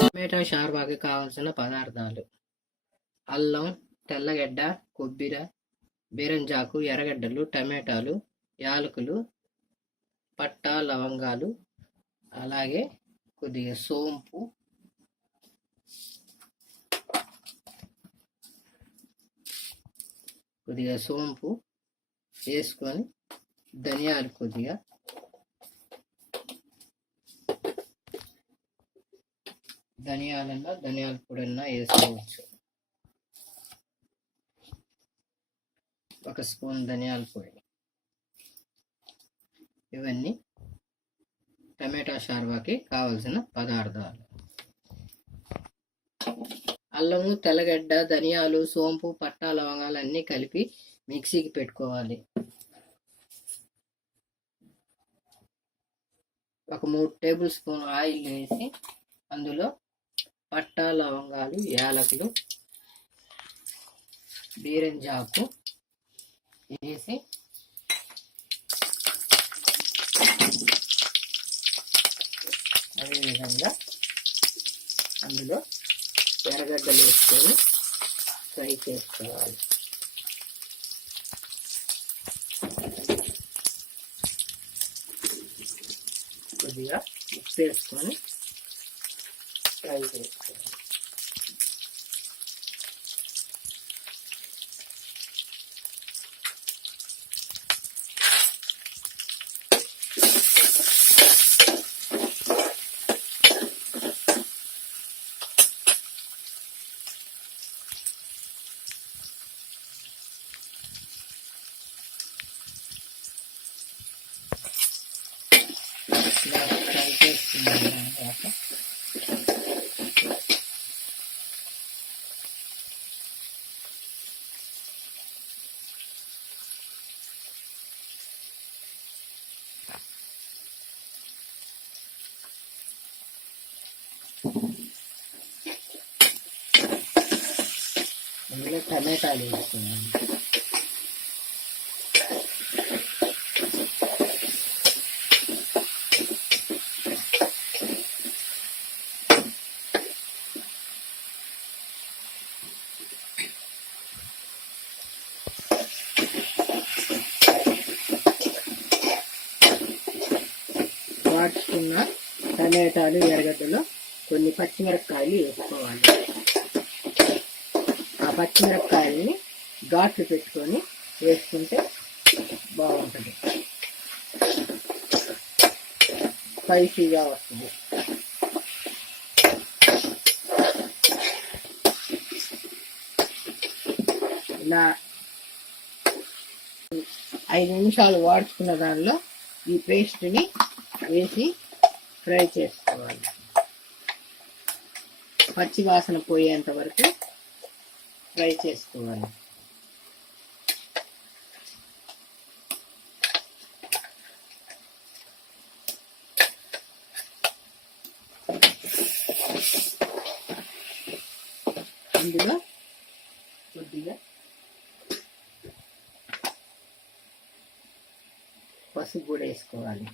టమాటా షార్వాకి కావాల్సిన పదార్థాలు: అల్లం, తెల్లగడ్డ, కొబ్బరి, బీరంజాకు, ఎర్రగడ్డలు, టమాటాలు, యాలకులు, పట్టా, లవంగాలు, అలాగే కొద్దిగా సోంపు, వేసుకొని ధనియాలు కొద్దిగా, ధనియాల పొడన్నా వేసుకోవచ్చు. 1 స్పూన్ ధనియాల పొడి. ఇవన్నీ టమాటా షార్వాకి కావలసిన పదార్థాలు. అల్లము, తెల్లగడ్డ, ధనియాలు, సోంపు, పట్టా, లవంగాలు అన్నీ కలిపి మిక్సీకి పెట్టుకోవాలి. ఒక 3 టేబుల్ స్పూన్ ఆయిల్ వేసి అందులో పట్టా, లవంగాలు, యాలకులు, బీరంజాకు వేసి అదేవిధంగా అందులో ఎర్రగడ్డలు వేసుకొని ఫ్రై చేసుకోవాలి. కొద్దిగా ఉప్పు వేసుకొని ఫ్రై చేసుకోవాలి. అందులో టమాటాలు వేసుకున్నాను. వాడుకున్న టమాటాలు, ఎర్రగడ్డలు, కొన్ని పచ్చిమిరపకాయలు వేసుకోవాలి. ఆ పచ్చిమిరపకాయలని ఘాట్లు పెట్టుకొని వేసుకుంటే బాగుంటుంది, స్పైసీగా వస్తుంది. ఇలా 5 నిమిషాలు వాడుకున్న దానిలో ఈ పేస్ట్ని వేసి ఫ్రై చేసుకోవాలి. పచ్చి వాసన పోయేంత వరకు ఫ్రై చేసుకోవాలి. అందులో కొద్దిగా పసుపు కూడా వేసుకోవాలి.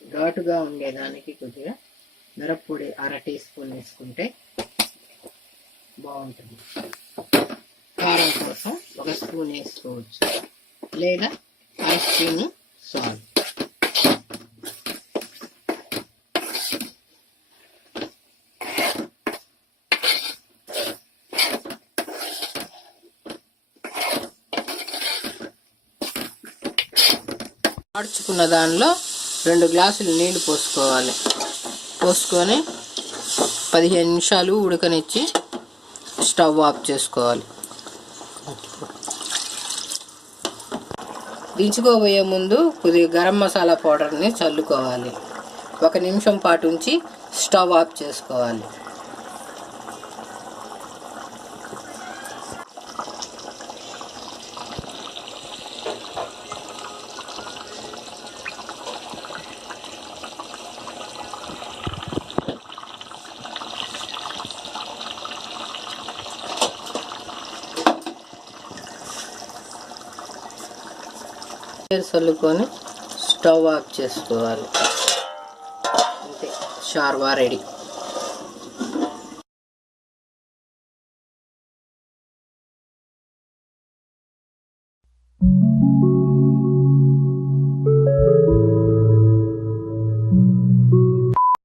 ఘాటుగా ఉండేదానికి కొద్దిగా మిరప్పొడి 1/2 టీ స్పూన్ వేసుకుంటే బాగుంటుంది. కారం కోసం 1 స్పూన్ వేసుకోవచ్చు, లేదా 1/2 స్పూన్ సాల్ట్. మార్చుకున్న దానిలో 2 గ్లాసులు నీళ్లు పోసుకోవాలి. పోసుకొని 15 నిమిషాలు ఉడకనిచ్చి స్టవ్ ఆఫ్ చేసుకోవాలి. దించుకోబోయే ముందు కొద్దిగా గరం మసాలా పౌడర్ని చల్లుకోవాలి. 1 నిమిషం పాటు ఉంచి స్టవ్ ఆఫ్ చేసుకోవాలి. చల్లుకొని స్టవ్ ఆఫ్ చేసుకోవాలి. అంతే, షార్వా రెడీ.